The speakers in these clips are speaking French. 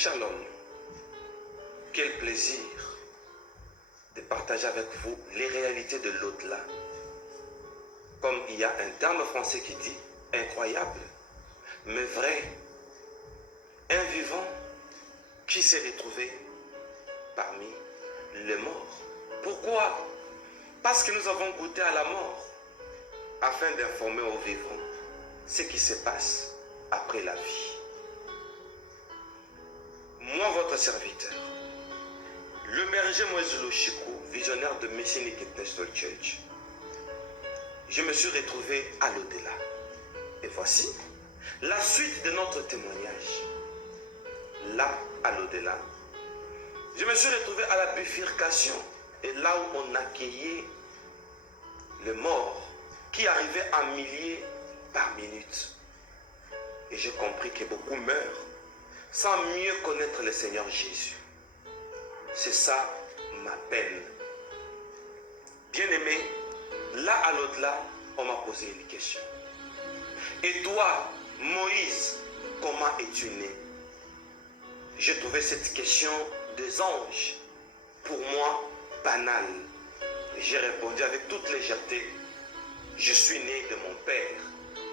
Shalom. Quel plaisir de partager avec vous les réalités de l'au-delà. Comme il y a un terme français qui dit incroyable, mais vrai. Un vivant qui s'est retrouvé parmi les morts. Pourquoi? Parce que nous avons goûté à la mort afin d'informer aux vivants ce qui se passe après la vie. Moi, votre serviteur, le berger Moïse Lochikou, visionnaire de Messianic International Church, je me suis retrouvé à l'au-delà. Et voici la suite de notre témoignage. Là, à l'au-delà, je me suis retrouvé à la bifurcation, et là où on accueillait les morts qui arrivaient à milliers par minute. Et j'ai compris que beaucoup meurent sans mieux connaître le Seigneur Jésus. C'est ça ma peine. Bien-aimé, là à l'au-delà, on m'a posé une question. Et toi, Moïse, comment es-tu né? J'ai trouvé cette question des anges, pour moi, banale. J'ai répondu avec toute légèreté, je suis né de mon père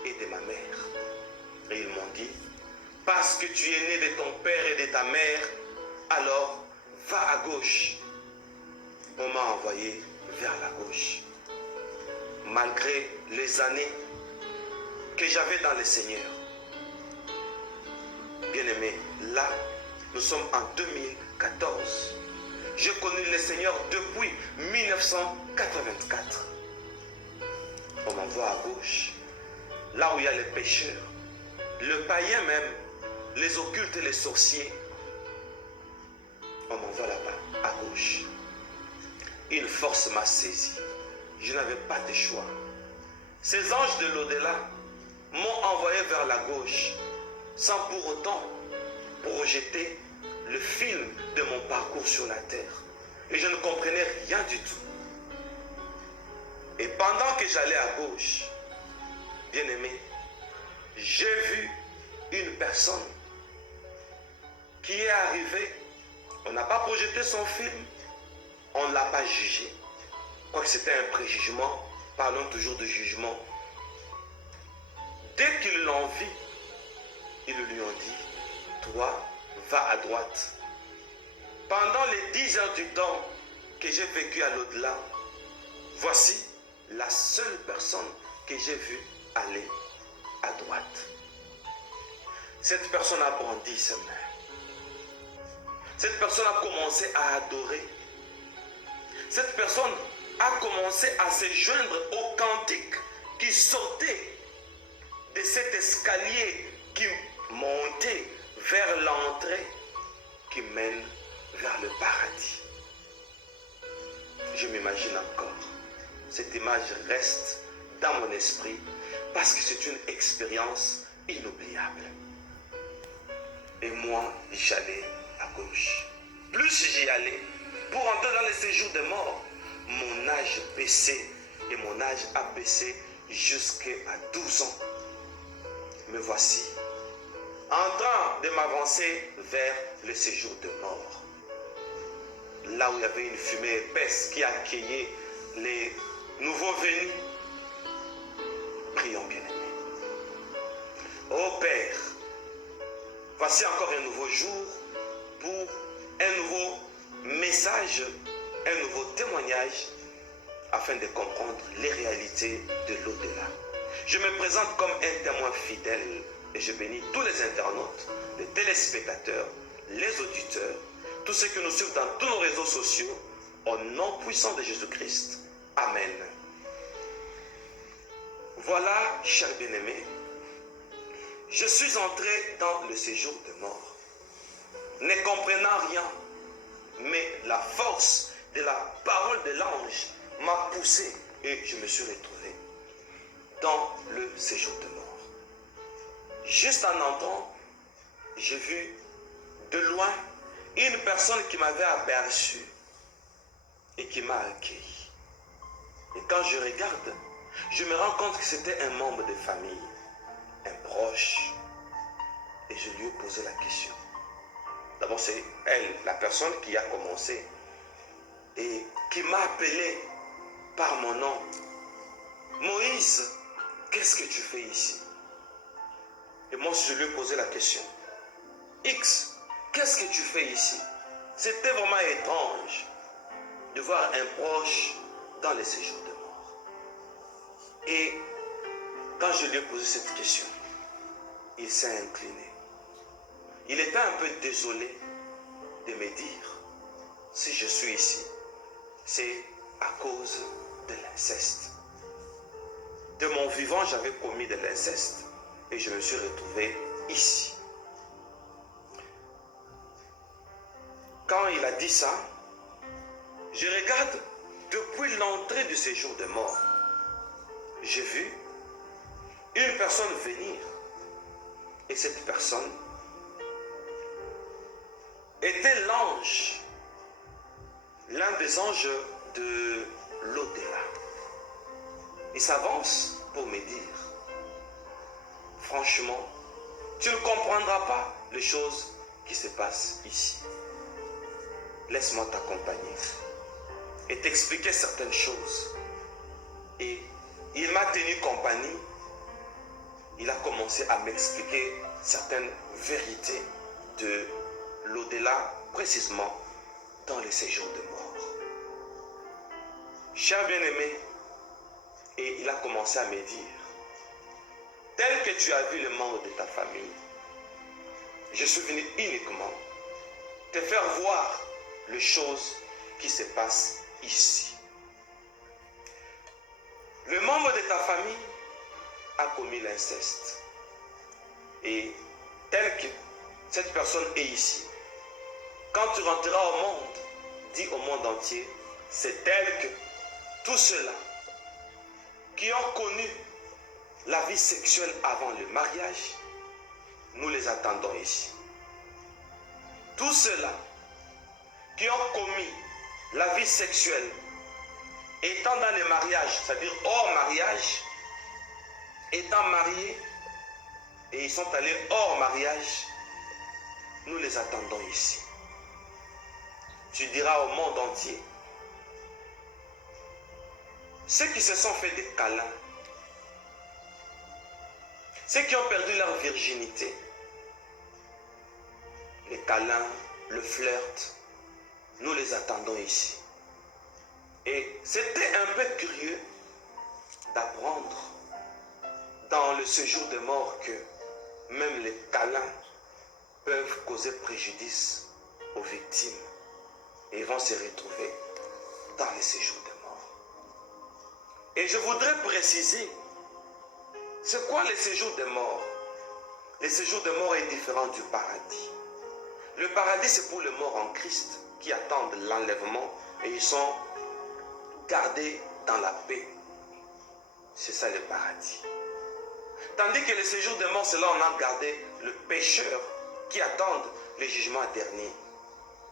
et de ma mère. Et ils m'ont dit, parce que tu es né de ton père et de ta mère, alors va à gauche. On m'a envoyé vers la gauche. Malgré les années que j'avais dans le Seigneur. Bien-aimé, là, nous sommes en 2014. J'ai connu le Seigneur depuis 1984. On m'envoie à gauche, là où il y a les pécheurs, le païen même, les occultes et les sorciers. On m'envoie là-bas, à gauche. Une force m'a saisi. Je n'avais pas de choix. Ces anges de l'au-delà m'ont envoyé vers la gauche, sans pour autant projeter le film de mon parcours sur la terre. Et je ne comprenais rien du tout. Et pendant que j'allais à gauche, bien-aimé, j'ai vu une personne qui est arrivée. On n'a pas projeté son film, on ne l'a pas jugé. Quoique c'était un préjugement, parlons toujours de jugement. Dès qu'ils l'ont vu, ils lui ont dit, toi, va à droite. Pendant les 10 heures du temps que j'ai vécu à l'au-delà, voici la seule personne que j'ai vue aller à droite. Cette personne a brandi ses mains. Cette personne a commencé à adorer. Cette personne a commencé à se joindre au cantique qui sortait de cet escalier qui montait vers l'entrée qui mène vers le paradis. Je m'imagine encore. Cette image reste dans mon esprit parce que c'est une expérience inoubliable. Et moi, j'allais à gauche. Plus j'y allais, pour entrer dans le séjour des morts, mon âge baissait et mon âge a baissé jusqu'à 12 ans. Me voici en train de m'avancer vers le séjour de mort. Là où il y avait une fumée épaisse qui accueillait les nouveaux venus. Prions, bien-aimés. Ô Père, voici encore un nouveau jour pour un nouveau message, un nouveau témoignage afin de comprendre les réalités de l'au-delà. Je me présente comme un témoin fidèle et je bénis tous les internautes, les téléspectateurs, les auditeurs, tous ceux qui nous suivent dans tous nos réseaux sociaux, au nom puissant de Jésus-Christ. Amen. Voilà, chers bien-aimés, je suis entré dans le séjour de mort, ne comprenant rien, mais la force de la parole de l'ange m'a poussé et je me suis retrouvé dans le séjour de mort. Juste en entrant, j'ai vu de loin une personne qui m'avait aperçu et qui m'a accueilli. Et quand je regarde, je me rends compte que c'était un membre de famille, un proche. Et je lui ai posé la question. D'abord, c'est elle, la personne qui a commencé et qui m'a appelé par mon nom. Moïse, qu'est-ce que tu fais ici? Et moi, je lui ai posé la question. X, qu'est-ce que tu fais ici? C'était vraiment étrange de voir un proche dans les séjours de mort. Et quand je lui ai posé cette question, il s'est incliné. Il était un peu désolé de me dire, si je suis ici, c'est à cause de l'inceste. De mon vivant, j'avais commis de l'inceste et je me suis retrouvé ici. Quand il a dit ça, je regarde depuis l'entrée du séjour de mort. J'ai vu une personne venir et cette personne était l'ange, l'un des anges de l'au-delà. Il s'avance pour me dire, franchement, tu ne comprendras pas les choses qui se passent ici. Laisse-moi t'accompagner et t'expliquer certaines choses. Et il m'a tenu compagnie. Il a commencé à m'expliquer certaines vérités de l'au-delà, précisément dans les séjours de mort. Cher bien-aimé, et il a commencé à me dire, tel que tu as vu le membre de ta famille, je suis venu uniquement te faire voir les choses qui se passent ici. Le membre de ta famille a commis l'inceste. Et tel que cette personne est ici, quand tu rentreras au monde, dis au monde entier, c'est tel que tous ceux-là qui ont connu la vie sexuelle avant le mariage, nous les attendons ici. Tous ceux-là qui ont commis la vie sexuelle étant dans le mariage, c'est-à-dire hors mariage, étant mariés et ils sont allés hors mariage, nous les attendons ici. Tu diras au monde entier, ceux qui se sont fait des câlins, ceux qui ont perdu leur virginité, les câlins, le flirt, nous les attendons ici. Et c'était un peu curieux d'apprendre dans le séjour de mort que même les câlins peuvent causer préjudice aux victimes et vont se retrouver dans les séjours de mort. Et je voudrais préciser, c'est quoi le séjour de mort? Le séjour de mort est différent du paradis. Le paradis, c'est pour les morts en Christ qui attendent l'enlèvement et ils sont gardés dans la paix. C'est ça le paradis. Tandis que le séjour de mort, c'est là où on a gardé le pécheur qui attend le jugement dernier.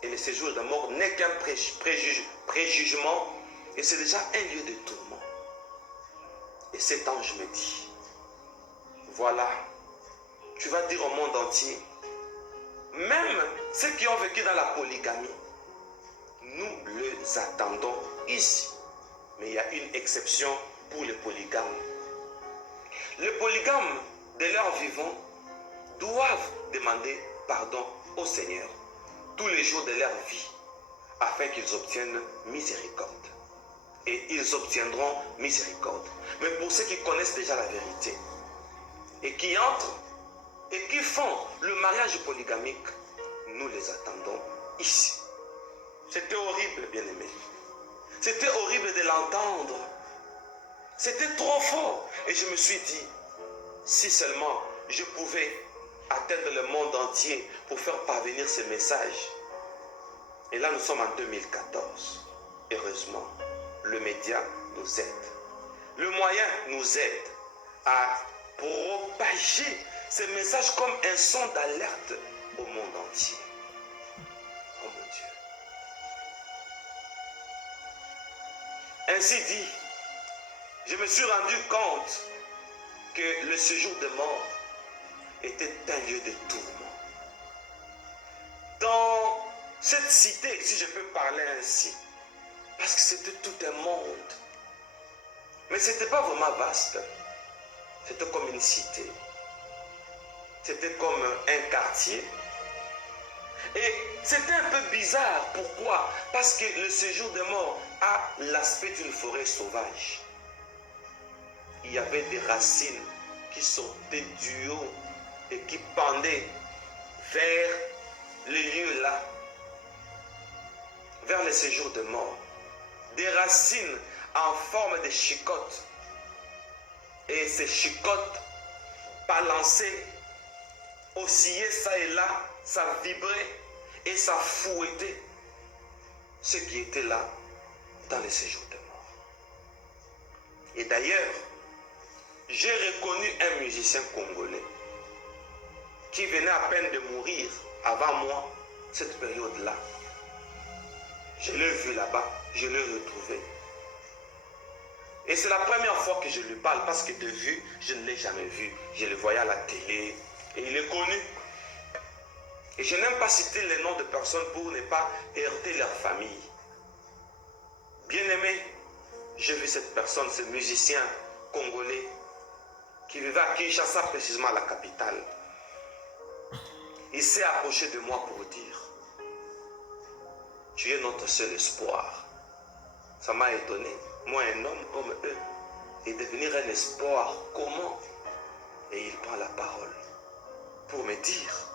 Et le séjour de mort n'est qu'un préjugement et c'est déjà un lieu de tourment. Et cet ange me dit, voilà, tu vas dire au monde entier, même ceux qui ont vécu dans la polygamie, nous les attendons ici. Mais il y a une exception pour les polygames. Les polygames de leur vivant doivent demander pardon au Seigneur tous les jours de leur vie afin qu'ils obtiennent miséricorde. Et ils obtiendront miséricorde. Mais pour ceux qui connaissent déjà la vérité et qui entrent et qui font le mariage polygamique, nous les attendons ici. C'était horrible, bien-aimé. C'était horrible de l'entendre. C'était trop fort. Et je me suis dit, si seulement je pouvais atteindre le monde entier pour faire parvenir ce message. Et là, nous sommes en 2014. Heureusement, le média nous aide. Le moyen nous aide à propager ce message comme un son d'alerte au monde entier. Oh mon Dieu. Ainsi dit, je me suis rendu compte que le séjour de mort était un lieu de tourment. dans cette cité, si je peux parler ainsi, parce que c'était tout un monde. Mais ce n'était pas vraiment vaste. C'était comme une cité. C'était comme un quartier. Et c'était un peu bizarre. Pourquoi? Parce que le séjour des morts a l'aspect d'une forêt sauvage. Il y avait des racines qui sortaient du haut et qui pendaient vers les lieux là, vers le séjour des morts. Des racines en forme de chicottes. Et ces chicottes balançaient, oscillaient ça et là, ça vibrait et ça fouettait ce qui était là dans le séjour des morts. Et d'ailleurs, j'ai reconnu un musicien congolais qui venait à peine de mourir avant moi, cette période-là. Je l'ai vu là-bas, je l'ai retrouvé. Et c'est la première fois que je lui parle parce que de vue, je ne l'ai jamais vu. Je le voyais à la télé et il est connu. Et je n'aime pas citer les noms de personnes pour ne pas heurter leur famille. Bien aimé, j'ai vu cette personne, ce musicien congolais qui vivait à Kinshasa, précisément à la capitale. Il s'est approché de moi pour dire: tu es notre seul espoir. Ça m'a étonné. Moi, un homme comme eux, et devenir un espoir, comment? Et il prend la parole pour me dire: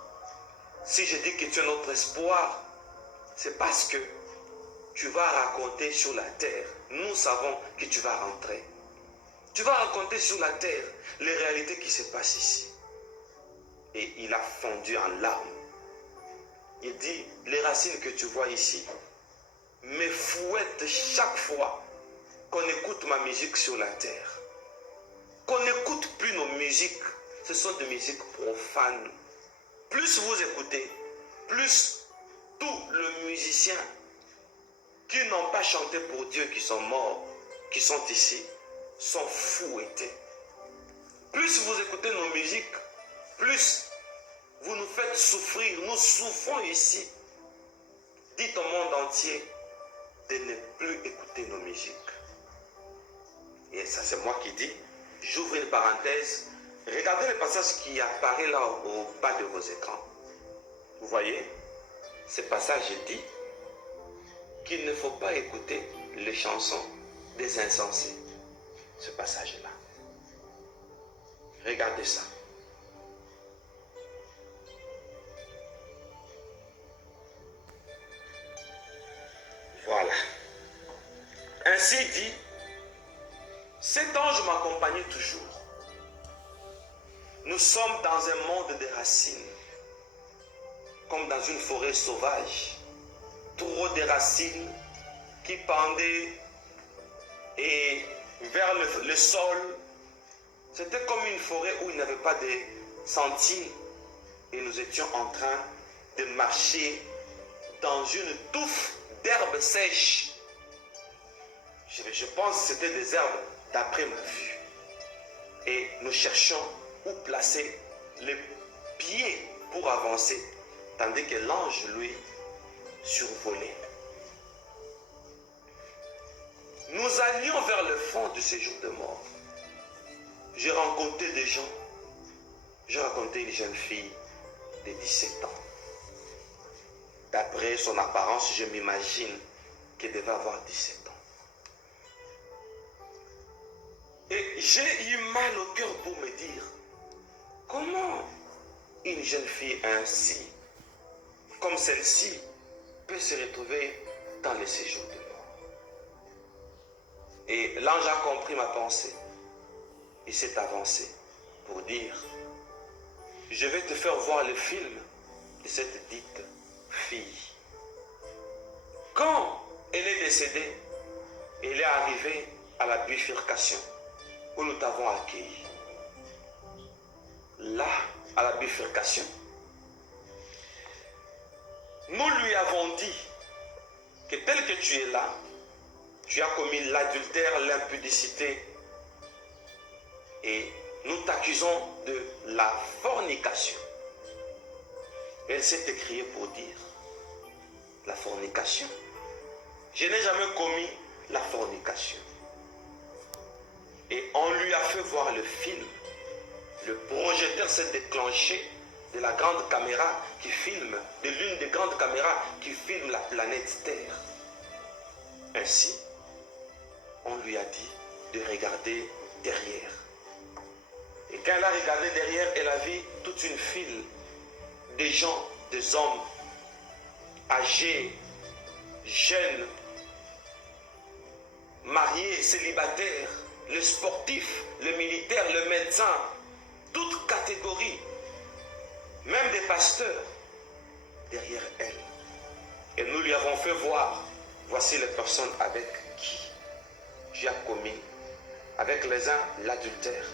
si je dis que tu es notre espoir, c'est parce que tu vas raconter sur la terre. Nous savons que tu vas rentrer. Tu vas raconter sur la terre les réalités qui se passent ici. Et il a fondu en larmes. Il dit: les racines que tu vois ici me fouettent chaque fois qu'on écoute ma musique sur la terre. Qu'on n'écoute plus nos musiques. Ce sont des musiques profanes. Plus vous écoutez, plus tous les musiciens qui n'ont pas chanté pour Dieu, qui sont morts, qui sont ici, sont fouettés. Plus vous écoutez nos musiques, plus vous nous faites souffrir. Nous souffrons ici. Dites au monde entier de ne plus écouter nos musiques. Et ça, c'est moi qui dis. J'ouvre une parenthèse. Regardez le passage qui apparaît là au bas de vos écrans. Vous voyez, ce passage dit qu'il ne faut pas écouter les chansons des insensés. Ce passage-là. Regardez ça. Voilà. Ainsi dit, cet ange m'accompagnait toujours. Nous sommes dans un monde de racines, comme dans une forêt sauvage. Trop de racines qui pendaient et vers le sol. C'était comme une forêt où il n'y avait pas de sentier. Et nous étions en train de marcher dans une touffe d'herbes sèches. Je pense que c'était des herbes d'après ma vue. Et nous cherchions où placer les pieds pour avancer, tandis que l'ange, lui, survolait. Nous allions vers le fond de séjour de mort. J'ai rencontré des gens. J'ai rencontré une jeune fille de 17 ans. D'après son apparence, je m'imagine qu'elle devait avoir 17 ans. Et j'ai eu mal au cœur pour me dire, comment une jeune fille ainsi, comme celle-ci, peut se retrouver dans le séjour de mort? Et l'ange a compris ma pensée. Il s'est avancé pour dire, je vais te faire voir le film de cette dite fille. Quand elle est décédée, elle est arrivée à la bifurcation où nous t'avons accueilli. Là, à la bifurcation, nous lui avons dit que tel que tu es là, tu as commis l'adultère, l'impudicité, et nous t'accusons de la fornication. Elle s'est écriée pour dire, la fornication. Je n'ai jamais commis la fornication. Et on lui a fait voir le film. Le projecteur s'est déclenché de la grande caméra qui filme, de l'une des grandes caméras qui filme la planète Terre. Ainsi, on lui a dit de regarder derrière. Et quand elle a regardé derrière, elle a vu toute une file de gens, des hommes âgés, jeunes, mariés, célibataires, le sportif, le militaire, le médecin, toutes catégories, même des pasteurs, derrière elle. Et nous lui avons fait voir, voici les personnes avec qui tu as commis, avec les uns l'adultère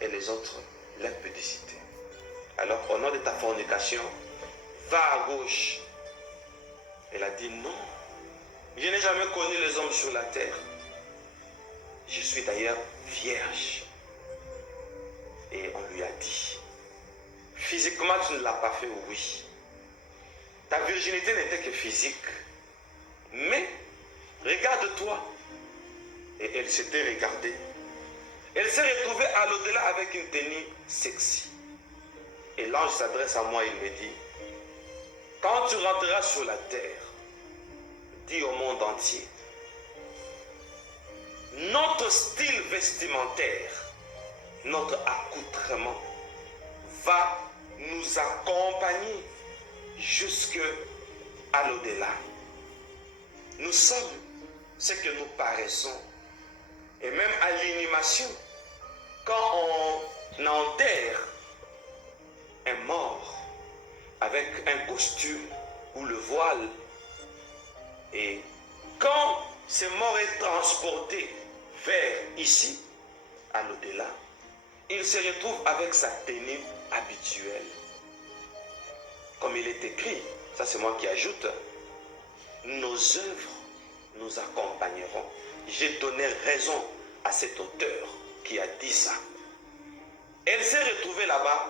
et les autres l'impudicité. Alors au nom de ta fornication, va à gauche. Elle a dit non, je n'ai jamais connu les hommes sur la terre. Je suis d'ailleurs vierge. Et on lui a dit, physiquement tu ne l'as pas fait, oui. Ta virginité n'était que physique. Mais regarde-toi. Et elle s'était regardée. Elle s'est retrouvée à l'au-delà avec une tenue sexy. Et l'ange s'adresse à moi et il me dit, quand tu rentreras sur la terre, dis au monde entier, notre style vestimentaire, notre accoutrement va nous accompagner jusque à l'au-delà. Nous sommes ce que nous paraissons. Et même à l'inhumation, quand on enterre un mort avec un costume ou le voile, et quand ce mort est transporté vers ici, à l'au-delà, il se retrouve avec sa tenue habituelle. Comme il est écrit, ça c'est moi qui ajoute, nos œuvres nous accompagneront. J'ai donné raison à cet auteur qui a dit ça. Elle s'est retrouvée là-bas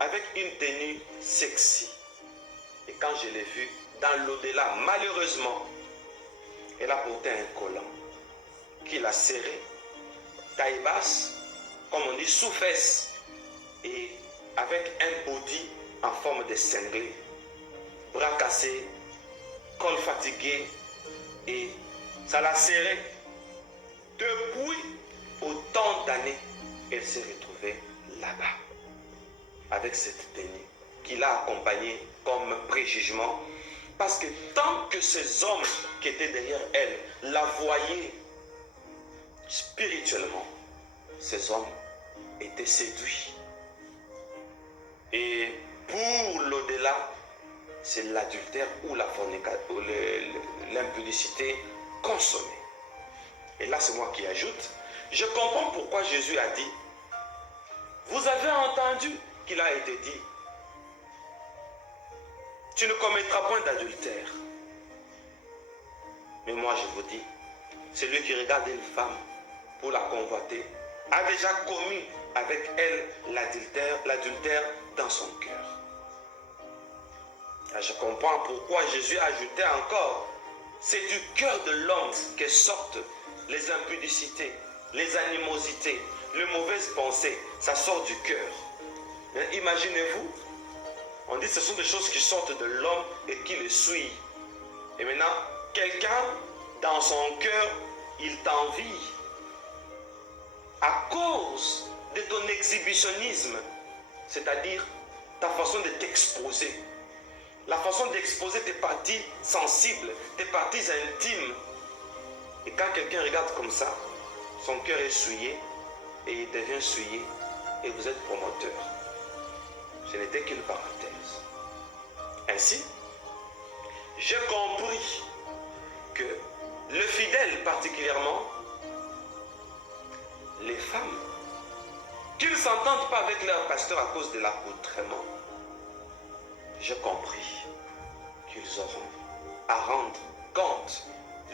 avec une tenue sexy. Et quand je l'ai vue dans l'au-delà, malheureusement, elle a porté un collant qu'il a serré, taille basse, comme on dit, sous-fesse, et avec un body en forme de cinglé, bras cassés, col fatigué, et ça l'a serré. Depuis autant d'années, elle s'est retrouvée là-bas, avec cette tenue qui l'a accompagnée comme préjugement, parce que tant que ces hommes qui étaient derrière elle la voyaient spirituellement, ces hommes étaient séduits. Et pour l'au-delà, c'est l'adultère ou la fornication, l'impudicité consommée. Et là, c'est moi qui ajoute, je comprends pourquoi Jésus a dit, vous avez entendu qu'il a été dit, tu ne commettras point d'adultère. Mais moi, je vous dis, celui qui regarde une femme pour la convoiter a déjà commis avec elle l'adultère dans son cœur. Je comprends pourquoi Jésus a ajouté encore, c'est du cœur de l'homme que sortent les impudicités, les animosités, les mauvaises pensées, ça sort du cœur. Imaginez-vous, on dit que ce sont des choses qui sortent de l'homme et qui le suivent. Et maintenant, quelqu'un, dans son cœur, il t'envie. À cause de ton exhibitionnisme, c'est-à-dire ta façon de t'exposer. La façon d'exposer tes parties sensibles, tes parties intimes. Et quand quelqu'un regarde comme ça, son cœur est souillé et il devient souillé et vous êtes promoteur. Ce n'était qu'une parenthèse. Ainsi, j'ai compris que le fidèle particulièrement, les femmes, qu'ils ne s'entendent pas avec leur pasteur à cause de l'accoutrement, j'ai compris qu'ils auront à rendre compte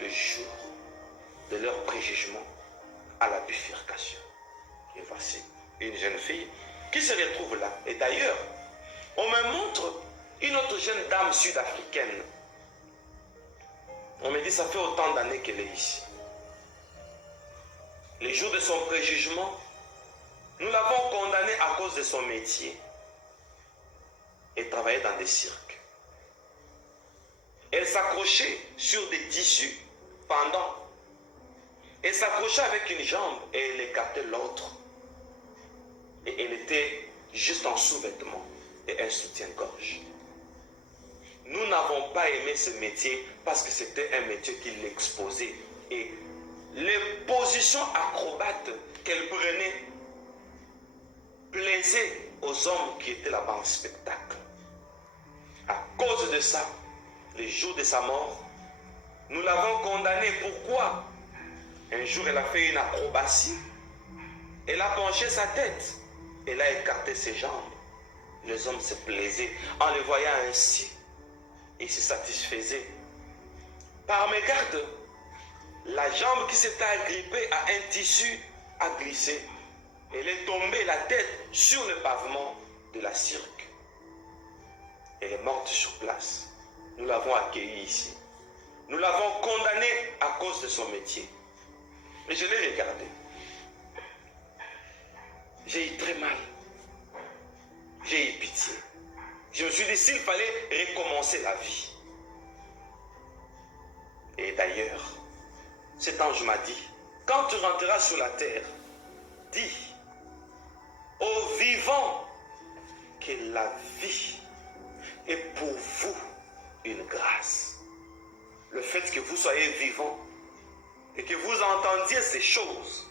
le jour de leur préjugement à la bifurcation. Et voici une jeune fille qui se retrouve là. Et d'ailleurs, on me montre une autre jeune dame sud-africaine On me dit, ça fait autant d'années qu'elle est ici. Les jours de son préjugement, nous l'avons condamnée à cause de son métier. Elle travaillait dans des cirques. Elle s'accrochait sur des tissus pendant. Elle s'accrochait avec une jambe et elle écartait l'autre. Et elle était juste en sous-vêtements et un soutien-gorge. Nous n'avons pas aimé ce métier parce que c'était un métier qui l'exposait. Et les positions acrobates qu'elle prenait plaisaient aux hommes qui étaient là-bas en spectacle. À cause de ça, le jour de sa mort, nous l'avons condamnée. Pourquoi? Un jour, elle a fait une acrobatie. Elle a penché sa tête. Elle a écarté ses jambes. Les hommes se plaisaient en le voyant ainsi. Ils se satisfaisaient. Par mégarde, la jambe qui s'était agrippée à un tissu a glissé. Elle est tombée la tête sur le pavement de la cirque. Elle est morte sur place. Nous l'avons accueillie ici. Nous l'avons condamnée à cause de son métier. Et je l'ai regardée. J'ai eu très mal. J'ai eu pitié. Je me suis dit, s'il fallait recommencer la vie. Et d'ailleurs, cet ange m'a dit, quand tu rentreras sur la terre, dis aux vivants que la vie est pour vous une grâce. Le fait que vous soyez vivants et que vous entendiez ces choses,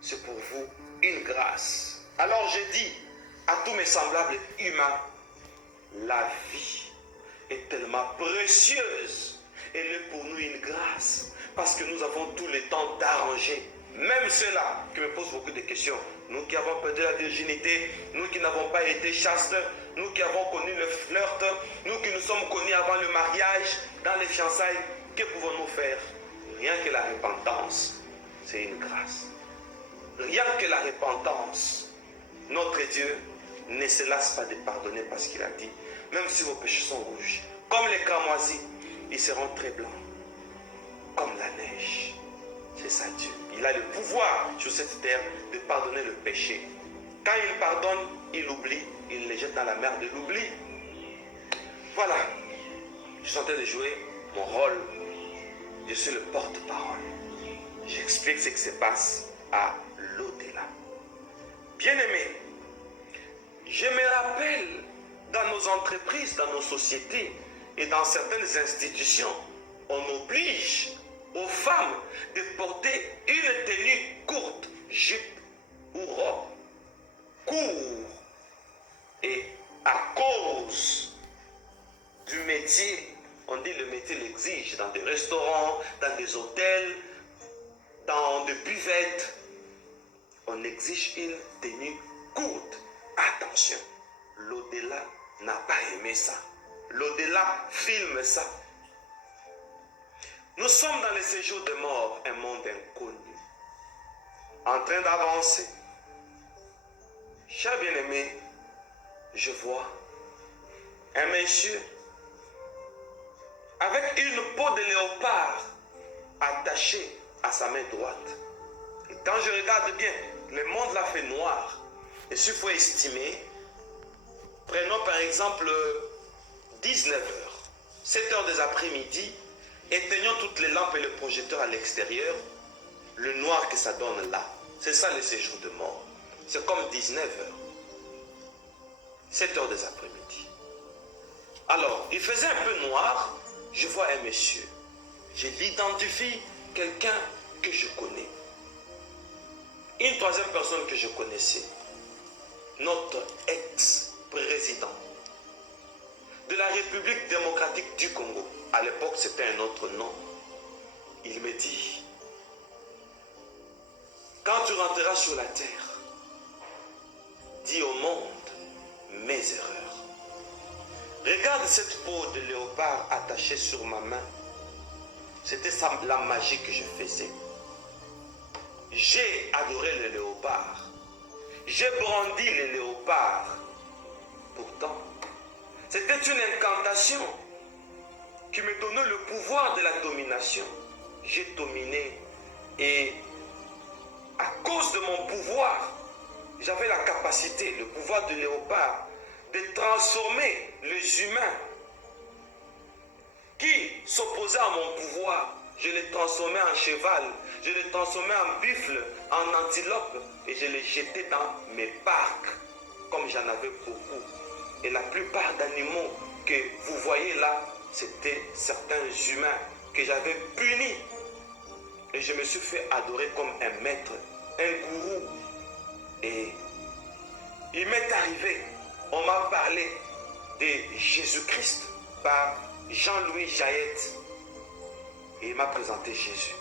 c'est pour vous une grâce. Alors je dis à tous mes semblables humains, la vie est tellement précieuse. Elle est pour nous une grâce parce que nous avons tout le temps d'arranger. Même ceux-là qui me posent beaucoup de questions. Nous qui avons perdu la virginité, nous qui n'avons pas été chastes, nous qui avons connu le flirt, nous qui nous sommes connus avant le mariage, dans les fiançailles, que pouvons-nous faire? Rien que la repentance, c'est une grâce. Rien que la repentance, notre Dieu ne se lasse pas de pardonner parce qu'il a dit, même si vos péchés sont rouges, comme les cramoisis, ils seront très blancs, comme la neige. C'est ça Dieu. Il a le pouvoir sur cette terre de pardonner le péché. Quand il pardonne, il oublie, il les jette dans la mer de l'oubli. Voilà. Je suis en train de jouer mon rôle. Je suis le porte-parole. J'explique ce qui se passe à l'au-delà. Bien-aimés, je me rappelle dans nos entreprises, dans nos sociétés et dans certaines institutions, on oblige aux femmes de porter une tenue courte, jupe ou robe, court. Et à cause du métier, on dit le métier l'exige dans des restaurants, dans des hôtels, dans des buvettes, on exige une tenue courte. Attention, l'au-delà n'a pas aimé ça. L'au-delà filme ça. Nous sommes dans le séjour de mort, un monde inconnu, en train d'avancer. Chers bien-aimés, je vois un monsieur avec une peau de léopard attachée à sa main droite. Et quand je regarde bien, le monde l'a fait noir. Et s'il faut estimer, prenons par exemple 19 heures, 7 heures des après-midi, éteignons toutes les lampes et le projecteur à l'extérieur, le noir que ça donne là. C'est ça le séjour de mort. C'est comme 19 heures. 7 heures des après-midi. Alors, il faisait un peu noir, je vois un monsieur. Je l'identifie, quelqu'un que je connais. Une troisième personne que je connaissais. Notre ex-président de la République démocratique du Congo. À l'époque, c'était un autre nom. Il me dit, quand tu rentreras sur la terre, dis au monde mes erreurs. Regarde cette peau de léopard attachée sur ma main. C'était la magie que je faisais. J'ai adoré le léopard. J'ai brandi le léopard. Pourtant, c'était une incantation qui me donnait le pouvoir de la domination. J'ai dominé et à cause de mon pouvoir, j'avais la capacité, le pouvoir de léopard, de transformer les humains qui s'opposaient à mon pouvoir. Je les transformais en cheval, je les transformais en buffle, en antilope et je les jetais dans mes parcs comme j'en avais beaucoup. Et la plupart d'animaux que vous voyez là, c'était certains humains que j'avais punis. Et je me suis fait adorer comme un maître, un gourou. Et il m'est arrivé, on m'a parlé de Jésus-Christ par Jean-Louis Jaillette. Et il m'a présenté Jésus.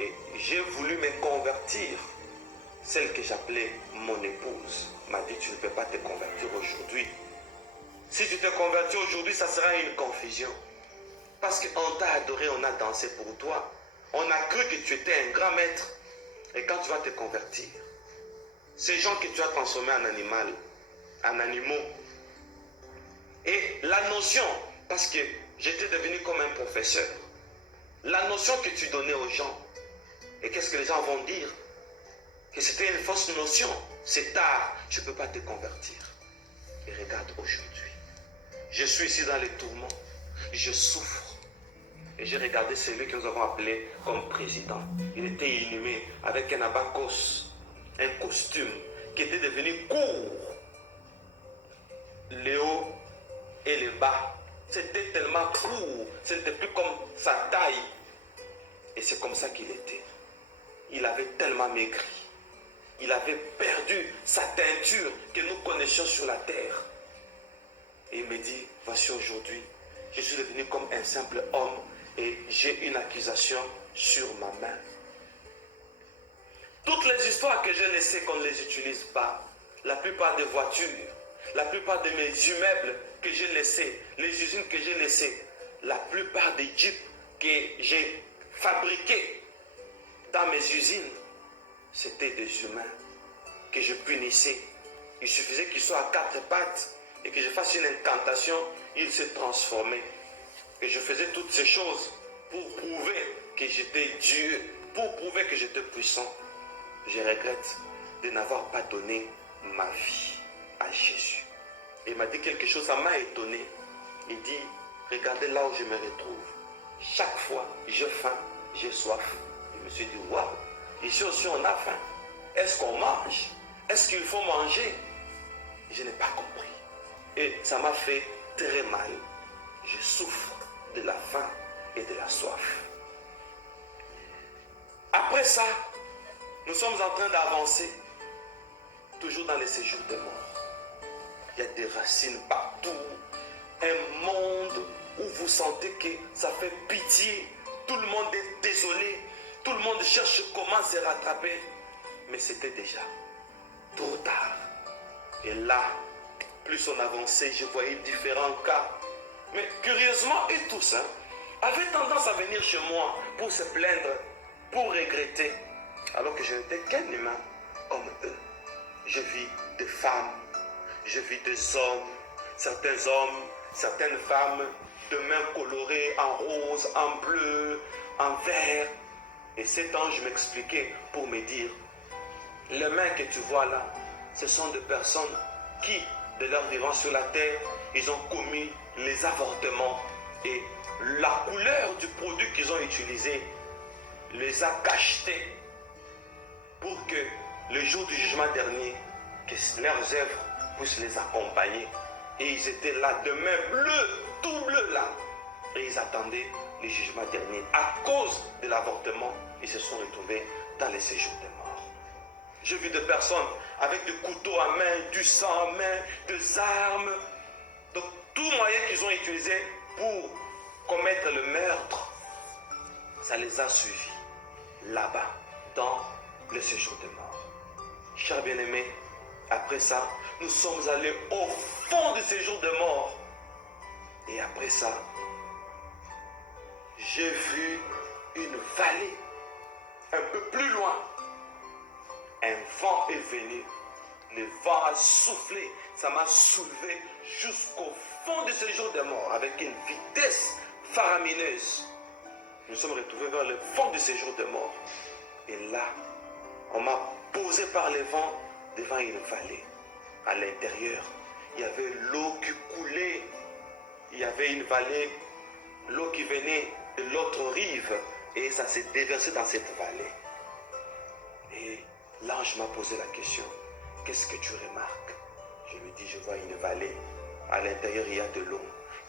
Et j'ai voulu me convertir. Celle que j'appelais mon épouse m'a dit, tu ne peux pas te convertir aujourd'hui. Si tu te convertis aujourd'hui, ça sera une confusion. Parce qu'on t'a adoré, on a dansé pour toi. On a cru que tu étais un grand maître. Et quand tu vas te convertir, ces gens que tu as transformés en animal, en animaux, et la notion, parce que j'étais devenu comme un professeur, la notion que tu donnais aux gens, et qu'est-ce que les gens vont dire? Que c'était une fausse notion. C'est tard, je ne peux pas te convertir. Et regarde aujourd'hui, je suis ici dans les tourments, je souffre. Et j'ai regardé celui que nous avons appelé comme président. Il était inhumé avec un abacos, un costume qui était devenu court. Le haut et le bas, c'était tellement court, ce n'était plus comme sa taille. Et c'est comme ça qu'il était. Il avait tellement maigri. Il avait perdu sa teinture que nous connaissions sur la terre. Et il me dit, voici aujourd'hui, je suis devenu comme un simple homme et j'ai une accusation sur ma main. Toutes les histoires que j'ai laissées qu'on ne les utilise pas, la plupart des voitures, la plupart de mes immeubles que j'ai laissés, les usines que j'ai laissées, la plupart des jeeps que j'ai fabriqués dans mes usines, c'était des humains que je punissais. Il suffisait qu'ils soient à quatre pattes et que je fasse une incantation, ils se transformaient. Et je faisais toutes ces choses pour prouver que j'étais Dieu, pour prouver que j'étais puissant. Je regrette de n'avoir pas donné ma vie à Jésus. Et il m'a dit quelque chose, ça m'a étonné. Il dit, regardez là où je me retrouve. Chaque fois, j'ai faim, j'ai soif. Je me suis dit, waouh, ici aussi on a faim. Est-ce qu'on mange? Est-ce qu'il faut manger? Je n'ai pas compris. Et ça m'a fait très mal. Je souffre de la faim et de la soif. Après ça, nous sommes en train d'avancer, toujours dans les séjours des morts. Il y a des racines partout, un monde où vous sentez que ça fait pitié, tout le monde est désolé, tout le monde cherche comment se rattraper, mais c'était déjà trop tard. Et là, plus on avançait, je voyais différents cas. Mais curieusement, eux tous avaient tendance à venir chez moi pour se plaindre, pour regretter, alors que je n'étais qu'un humain comme eux. Je vis des femmes, je vis des hommes, certaines femmes, de mains colorées en rose, en bleu, en vert. Et cet ange m'expliquait pour me dire, les mains que tu vois là, ce sont des personnes qui, de leur vivant sur la terre, ils ont commis les avortements. Et la couleur du produit qu'ils ont utilisé les a cachetés pour que le jour du jugement dernier, que leurs œuvres puissent les accompagner. Et ils étaient là, de mains bleues, tout bleu là. Et ils attendaient le jugement dernier. À cause de l'avortement, ils se sont retrouvés dans les séjours des morts. J'ai vu des personnes avec des couteaux à main, du sang à main, des armes. Donc, tout moyen qu'ils ont utilisé pour commettre le meurtre, ça les a suivis là-bas, dans le séjour des morts. Chers bien-aimés, après ça, nous sommes allés au fond du séjour des morts. Et après ça, j'ai vu une vallée un peu plus loin. Un vent est venu. Le vent a soufflé. Ça m'a soulevé jusqu'au fond du séjour des morts avec une vitesse faramineuse. Nous sommes retrouvés vers le fond du séjour de mort. Et là, on m'a posé par les vents devant une vallée. À l'intérieur, il y avait l'eau qui coulait. Il y avait une vallée, l'eau qui venait de l'autre rive. Et ça s'est déversé dans cette vallée. Et l'ange m'a posé la question, qu'est-ce que tu remarques? Je lui dis, je vois une vallée. À l'intérieur, il y a de l'eau.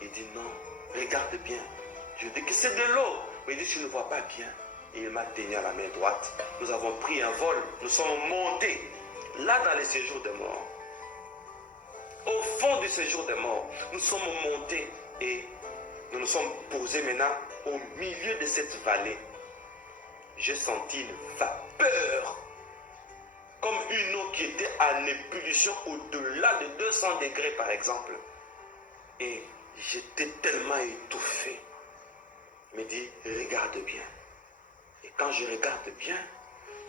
Il dit, non, regarde bien. Je lui dis que c'est de l'eau. Mais il dit, tu ne vois pas bien. Et il m'a tenu à la main droite. Nous avons pris un vol. Nous sommes montés là dans le séjour des morts. Au fond du séjour des morts, nous sommes montés et nous nous sommes posés maintenant au milieu de cette vallée. J'ai senti une vapeur, comme une eau qui était en ébullition au-delà de 200 degrés par exemple. Et j'étais tellement étouffé. Il me dit, regarde bien. Et quand je regarde bien,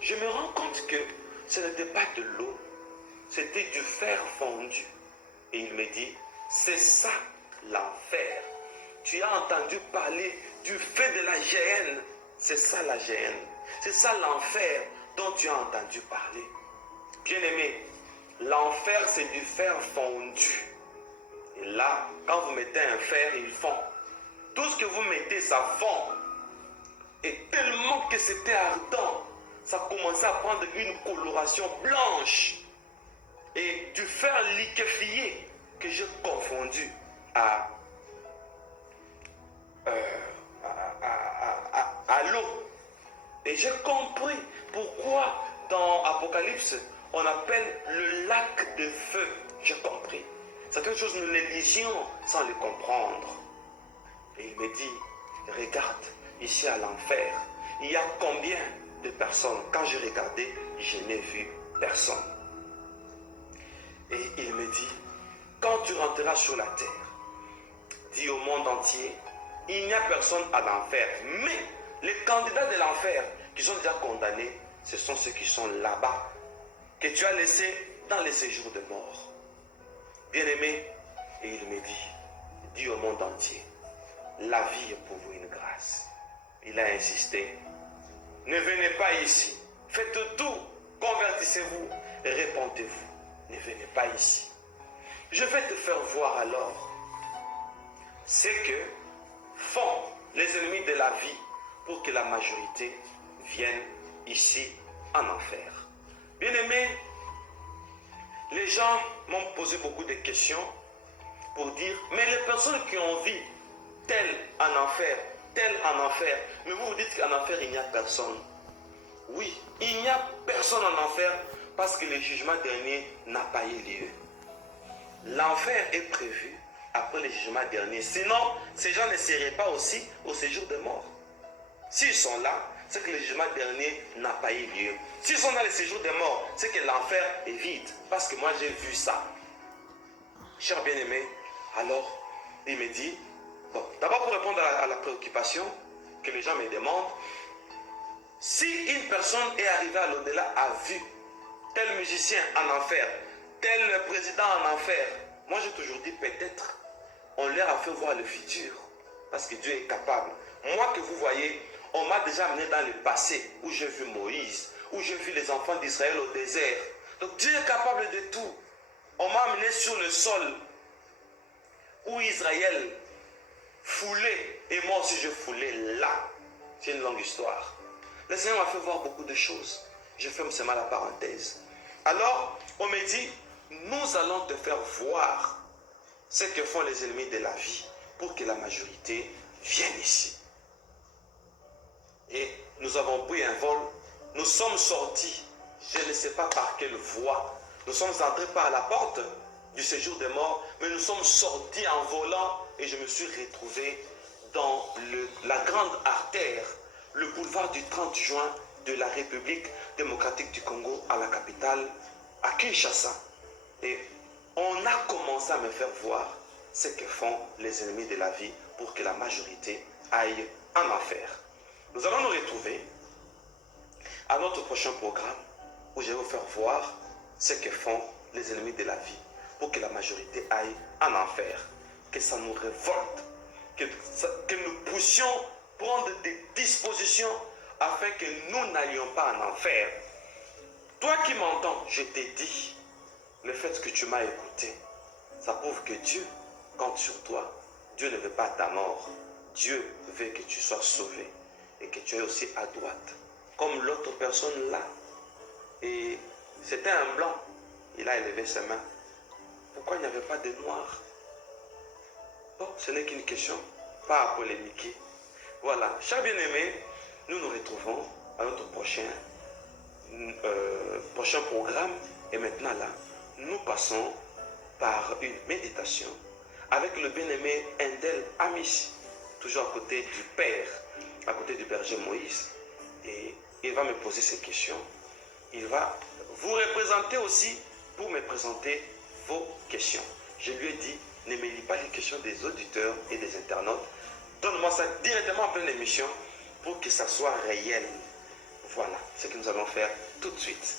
je me rends compte que ce n'était pas de l'eau, c'était du fer fondu. Et il me dit, c'est ça l'enfer. Tu as entendu parler du feu de la géhenne. C'est ça la géhenne. C'est ça l'enfer dont tu as entendu parler. Bien-aimé, l'enfer c'est du fer fondu. Et là, quand vous mettez un fer, il fond. Tout ce que vous mettez, ça fond. Et tellement que c'était ardent, ça commençait à prendre une coloration blanche. Et du fer liquéfié que j'ai confondu à l'eau. Et j'ai compris pourquoi dans Apocalypse, on appelle le lac de feu. J'ai compris. Certaines choses, nous les lisions sans les comprendre. Et il me dit, regarde, ici à l'enfer, il y a combien de personnes? Quand j'ai regardé, je n'ai vu personne. Et il me dit, quand tu rentreras sur la terre, dis au monde entier, il n'y a personne à l'enfer. Mais les candidats de l'enfer qui sont déjà condamnés, ce sont ceux qui sont là-bas, que tu as laissés dans les séjours de mort. Bien-aimé, et il me dit, dis au monde entier, la vie est pour vous une grâce. Il a insisté, ne venez pas ici, faites tout, convertissez-vous, répondez-vous. Ne venez pas ici. Je vais te faire voir alors ce que font les ennemis de la vie pour que la majorité vienne ici en enfer. Bien-aimés, les gens m'ont posé beaucoup de questions pour dire, mais les personnes qui ont vu tel en enfer, tel en enfer, mais vous vous dites qu'en enfer il n'y a personne. Oui, il n'y a personne en enfer parce que le jugement dernier n'a pas eu lieu. L'enfer est prévu après le jugement dernier. Sinon, ces gens ne seraient pas aussi au séjour de mort. S'ils sont là, c'est que le jugement dernier n'a pas eu lieu. S'ils sont dans le séjour de mort, c'est que l'enfer est vide. Parce que moi, j'ai vu ça. Cher bien-aimé, alors, il me dit, bon, d'abord pour répondre à la préoccupation que les gens me demandent, si une personne est arrivée à l'au-delà, a vu tel musicien en enfer, tel président en enfer, moi j'ai toujours dit peut-être on leur a fait voir le futur parce que Dieu est capable. Moi que vous voyez, on m'a déjà amené dans le passé où j'ai vu Moïse, où j'ai vu les enfants d'Israël au désert. Donc Dieu est capable de tout. On m'a amené sur le sol où Israël foulait et moi aussi je foulais là. C'est une longue histoire. Le Seigneur m'a fait voir beaucoup de choses. Je ferme seulement la parenthèse. Alors, on me dit, nous allons te faire voir ce que font les ennemis de la vie pour que la majorité vienne ici. Et nous avons pris un vol. Nous sommes sortis, je ne sais pas par quelle voie. Nous sommes entrés par la porte du séjour des morts, mais nous sommes sortis en volant et je me suis retrouvé dans la grande artère, le boulevard du 30 juin de la République démocratique du Congo à la capitale, à Kinshasa. Et on a commencé à me faire voir ce que font les ennemis de la vie pour que la majorité aille en enfer. Nous allons nous retrouver à notre prochain programme où je vais vous faire voir ce que font les ennemis de la vie pour que la majorité aille en enfer. Que ça nous révolte, que nous puissions prendre des dispositions afin que nous n'allions pas en enfer. Toi qui m'entends, je t'ai dit, le fait que tu m'as écouté, ça prouve que Dieu compte sur toi. Dieu ne veut pas ta mort. Dieu veut que tu sois sauvé et que tu es aussi à droite. Comme l'autre personne là. Et c'était un blanc. Il a élevé ses mains. Pourquoi il n'y avait pas de noir? Bon, ce n'est qu'une question, pas à polémiquer. Voilà, chers bien-aimés, nous nous retrouvons à notre prochain programme. Et maintenant là, nous passons par une méditation avec le bien-aimé Endel Amis, toujours à côté du Père, à côté du berger Moïse. Et il va me poser ces questions. Il va vous représenter aussi pour me présenter vos questions. Je lui ai dit, ne me lis pas les questions des auditeurs et des internautes. Donne-moi ça directement en pleine émission pour que ça soit réel. Voilà ce que nous allons faire tout de suite.